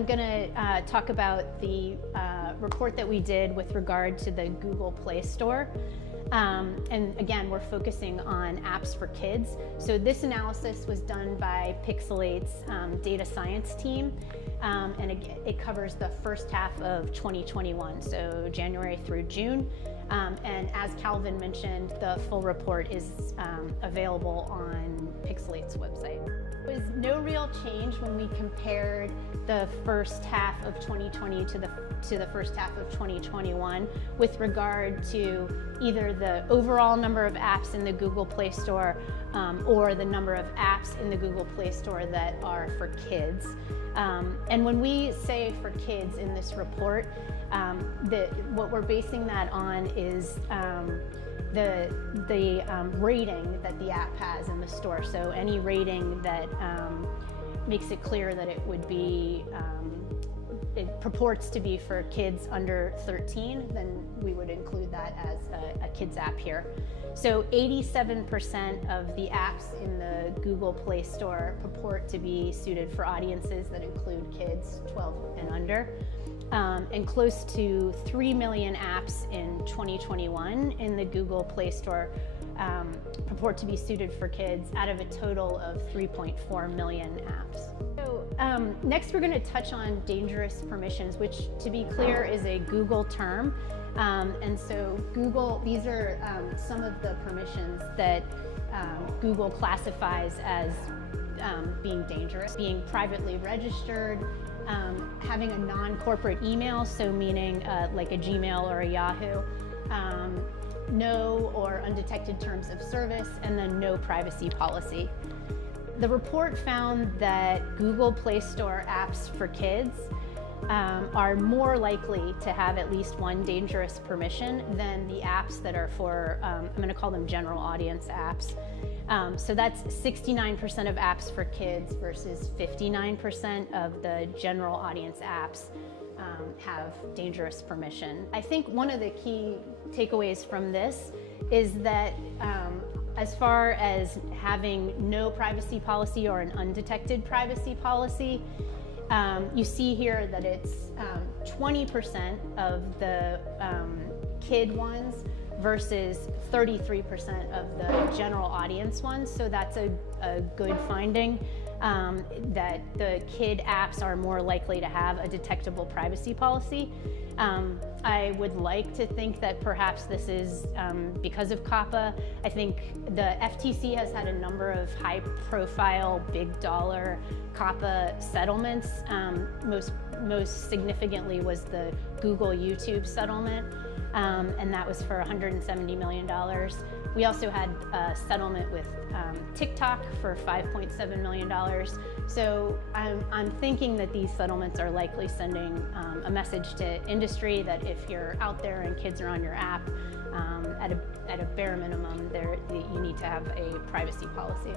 I'm going to talk about the report that we did with regard to the Google Play Store. And again, we're focusing on apps for kids. So this analysis was done by Pixalate's data science team, and it covers the first half of 2021, so January through June. And as Calvin mentioned, the full report is available on Pixalate's website. There was no real change when we compared the first half of 2020 to the first half of 2021 with regard to either the overall number of apps in the Google Play Store or the number of apps in the Google Play Store that are for kids. And when we say for kids in this report, what we're basing that on is the rating that the app has in the store. So any rating that makes it clear that it would be, it purports to be for kids under 13, then we would include that as a kids app here. So 87% of the apps in the Google Play Store purport to be suited for audiences that include kids 12 and under. And close to 3 million apps in 2021 in the Google Play Store purport to be suited for kids out of a total of 3.4 million apps. So next we're going to touch on dangerous permissions, which to be clear is a Google term. And so these are some of the permissions that Google classifies as being dangerous: being privately registered, having a non-corporate email, so meaning like a Gmail or a Yahoo, no or undetected terms of service, and then no privacy policy. The report found that Google Play Store apps for kids are more likely to have at least one dangerous permission than the apps that are for, I'm going to call them general audience apps. So that's 69% of apps for kids versus 59% of the general audience apps have dangerous permission. I think one of the key takeaways from this is that as far as having no privacy policy or an undetected privacy policy, you see here that it's 20% of the kid ones versus 33% of the general audience ones. So that's a good finding, that the kid apps are more likely to have a detectable privacy policy. I would like to think that perhaps this is because of COPPA. I think the FTC has had a number of high-profile, big-dollar COPPA settlements. Most significantly was the Google YouTube settlement, and that was for $170 million. We also had a settlement with TikTok for $5.7 million. So I'm thinking that these settlements are likely sending a message to industry that if you're out there and kids are on your app, at a bare minimum, you need to have a privacy policy.